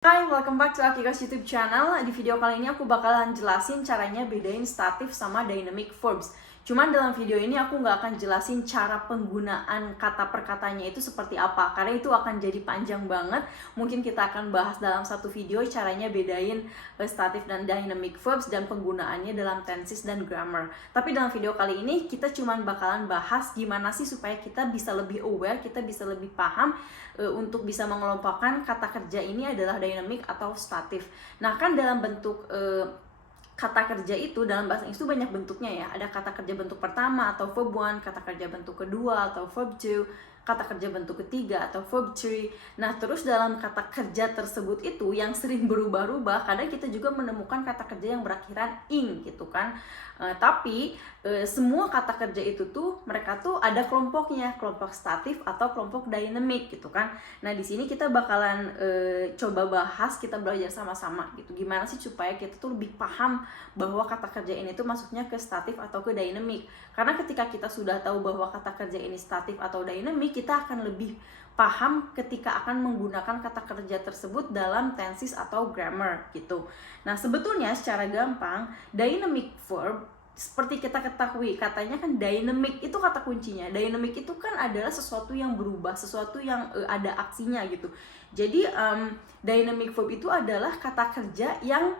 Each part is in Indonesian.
Hai, welcome back to Akiko's YouTube channel. Di video kali ini aku bakalan jelasin caranya bedain statif sama dynamic verbs. Cuman dalam video ini aku nggak akan jelasin cara penggunaan kata per katanya itu seperti apa, karena itu akan jadi panjang banget. Mungkin kita akan bahas dalam satu video caranya bedain statif dan dynamic verbs dan penggunaannya dalam tenses dan grammar. Tapi dalam video kali ini kita cuman bakalan bahas gimana sih supaya kita bisa lebih aware, kita bisa lebih paham untuk bisa mengelompokkan kata kerja ini adalah dynamic atau statif. Nah, kan dalam bentuk kata kerja itu dalam bahasa Inggris itu banyak bentuknya ya. Ada kata kerja bentuk pertama atau verb one, kata kerja bentuk kedua atau verb two, kata kerja bentuk ketiga atau verb three. Nah, terus dalam kata kerja tersebut itu yang sering berubah-ubah, kadang kita juga menemukan kata kerja yang berakhiran ing gitu kan. Tapi semua kata kerja itu tuh mereka tuh ada kelompoknya, kelompok statif atau kelompok dynamic gitu kan. Nah, di sini kita bakalan coba bahas, kita belajar sama-sama gitu. Gimana sih supaya kita tuh lebih paham bahwa kata kerja ini tuh masuknya ke statif atau ke dynamic. Karena ketika kita sudah tahu bahwa kata kerja ini statif atau dynamic, kita akan lebih paham ketika akan menggunakan kata kerja tersebut dalam tenses atau grammar gitu. Nah, sebetulnya secara gampang dynamic verb seperti kita ketahui, katanya kan dynamic itu kata kuncinya. Dynamic itu kan adalah sesuatu yang berubah, sesuatu yang ada aksinya gitu. Jadi dynamic verb itu adalah kata kerja yang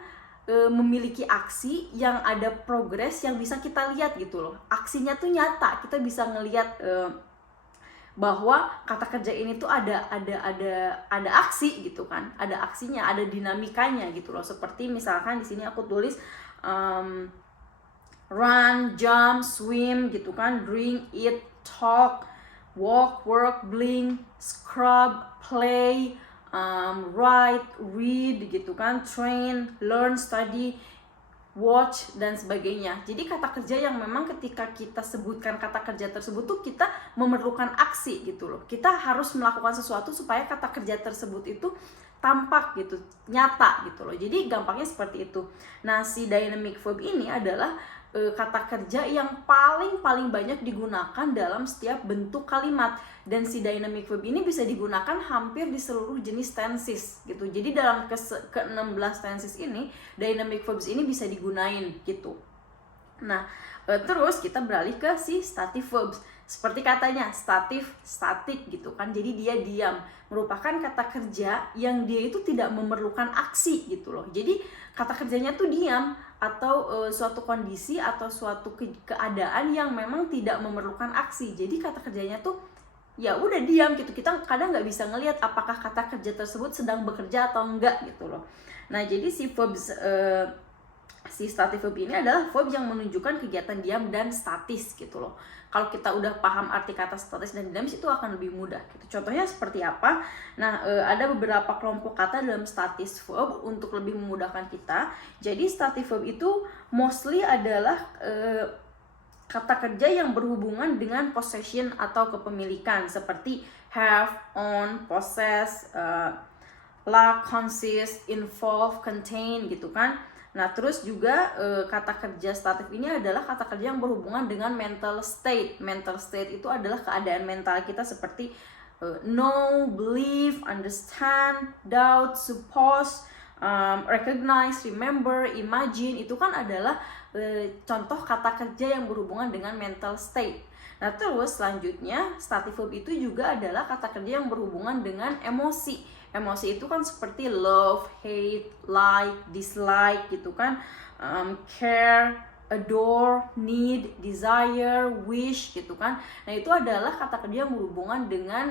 memiliki aksi, yang ada progres yang bisa kita lihat gitu loh. Aksinya tuh nyata, kita bisa ngelihat bahwa kata kerja ini tuh ada aksi gitu kan, ada aksinya, ada dinamikanya gitu loh. Seperti misalkan di sini aku tulis run, jump, swim gitu kan, drink, eat, talk, walk, work, blink, scrub, play, write, read gitu kan, train, learn, study, watch, dan sebagainya. Jadi kata kerja yang memang ketika kita sebutkan kata kerja tersebut tuh kita memerlukan aksi gitu loh. Kita harus melakukan sesuatu supaya kata kerja tersebut itu tampak gitu, nyata gitu loh. Jadi gampangnya seperti itu. Nah, si dynamic verb ini adalah kata kerja yang paling banyak digunakan dalam setiap bentuk kalimat, dan si dynamic verb ini bisa digunakan hampir di seluruh jenis tenses gitu. Jadi dalam ke-16 tenses ini dynamic verbs ini bisa digunain gitu. Nah, terus kita beralih ke si stative verbs. Seperti katanya statif, statik gitu kan. Jadi dia diam, merupakan kata kerja yang dia itu tidak memerlukan aksi gitu loh. Jadi kata kerjanya tuh diam, atau suatu kondisi atau suatu keadaan yang memang tidak memerlukan aksi. Jadi kata kerjanya tuh ya udah diam gitu. Kita kadang nggak bisa ngelihat apakah kata kerja tersebut sedang bekerja atau enggak gitu loh. Nah, jadi si verbs si stative verb ini adalah verb yang menunjukkan kegiatan diam dan statis gitu loh. Kalau kita udah paham arti kata statis dan dinamis itu akan lebih mudah gitu. Contohnya seperti apa? Nah, ada beberapa kelompok kata dalam statis verb untuk lebih memudahkan kita. Jadi stative verb itu mostly adalah kata kerja yang berhubungan dengan possession atau kepemilikan, seperti have, own, possess, lack, consist, involve, contain gitu kan. Nah, terus juga kata kerja statif ini adalah kata kerja yang berhubungan dengan mental state. Mental state itu adalah keadaan mental kita, seperti know, believe, understand, doubt, suppose, recognize, remember, imagine. Itu kan adalah contoh kata kerja yang berhubungan dengan mental state. Nah, terus selanjutnya stative verb itu juga adalah kata kerja yang berhubungan dengan emosi. Emosi itu kan seperti love, hate, like, dislike gitu kan, care, adore, need, desire, wish gitu kan. Nah, itu adalah kata kerja yang berhubungan dengan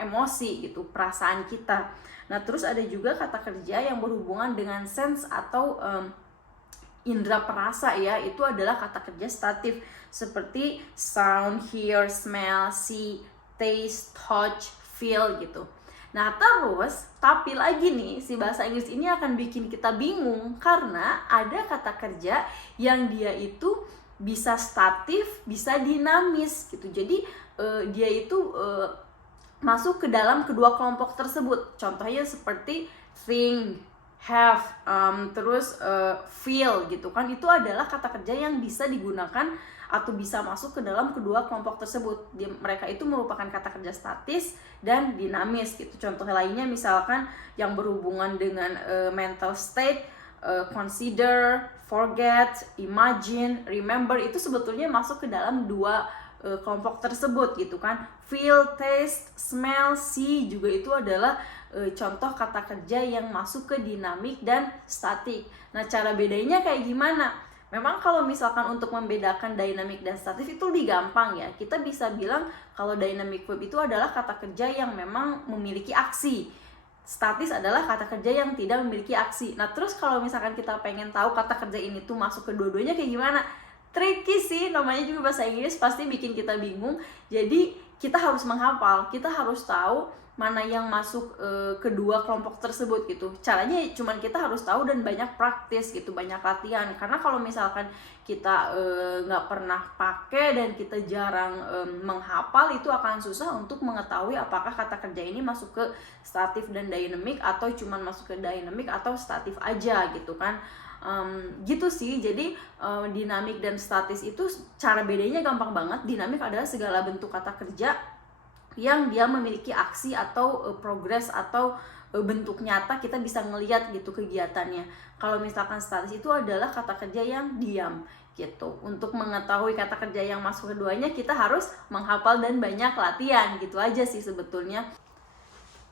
emosi gitu, perasaan kita. Nah, terus ada juga kata kerja yang berhubungan dengan sense atau indera perasa ya, itu adalah kata kerja statif, seperti sound, hear, smell, see, taste, touch, feel gitu. Nah, terus tapi lagi nih, si bahasa Inggris ini akan bikin kita bingung karena ada kata kerja yang dia itu bisa statif, bisa dinamis gitu. Jadi dia itu masuk ke dalam kedua kelompok tersebut. Contohnya seperti think, have, terus feel gitu kan, itu adalah kata kerja yang bisa digunakan atau bisa masuk ke dalam kedua kelompok tersebut. Mereka itu merupakan kata kerja statis dan dinamis gitu. Contoh lainnya misalkan yang berhubungan dengan mental state, consider, forget, imagine, remember, itu sebetulnya masuk ke dalam dua kelompok tersebut gitu kan. Feel, taste, smell, see juga itu adalah contoh kata kerja yang masuk ke dinamik dan statik. Nah, cara bedanya kayak gimana? Memang kalau misalkan untuk membedakan dynamic dan statis itu lebih gampang ya. Kita bisa bilang kalau dynamic verb itu adalah kata kerja yang memang memiliki aksi. Statis adalah kata kerja yang tidak memiliki aksi. Nah, terus kalau misalkan kita pengen tahu kata kerja ini tuh masuk ke dua-duanya kayak gimana? Tricky sih, namanya juga bahasa Inggris, pasti bikin kita bingung. Jadi kita harus menghafal, kita harus tahu mana yang masuk kedua kelompok tersebut gitu. Caranya cuman kita harus tahu dan banyak praktis gitu, banyak latihan. Karena kalau misalkan kita nggak pernah pakai dan kita jarang menghafal, itu akan susah untuk mengetahui apakah kata kerja ini masuk ke statif dan dynamic atau cuman masuk ke dynamic atau statif aja gitu kan. Gitu sih. Jadi dinamik dan statis itu cara bedanya gampang banget. Dinamik adalah segala bentuk kata kerja yang dia memiliki aksi atau progres atau bentuk nyata, kita bisa ngelihat gitu kegiatannya. Kalau misalkan statis itu adalah kata kerja yang diam gitu. Untuk mengetahui kata kerja yang masuk keduanya, kita harus menghafal dan banyak latihan. Gitu aja sih sebetulnya.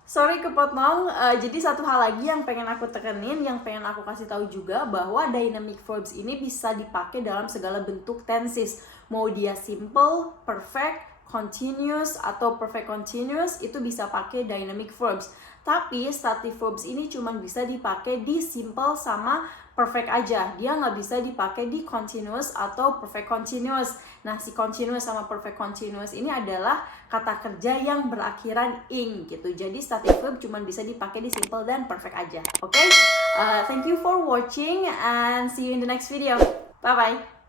Sorry kepotong, jadi satu hal lagi yang pengen aku tekenin, yang pengen aku kasih tahu juga, bahwa dynamic verbs ini bisa dipakai dalam segala bentuk tenses. Mau dia simple, perfect, continuous, atau perfect continuous, itu bisa pakai dynamic verbs. Tapi stative verbs ini cuma bisa dipakai di simple sama perfect aja. Dia nggak bisa dipakai di continuous atau perfect continuous. Nah, si continuous sama perfect continuous ini adalah kata kerja yang berakhiran ing gitu. Jadi stative verb cuma bisa dipakai di simple dan perfect aja. Oke? Thank you for watching and see you in the next video. Bye bye.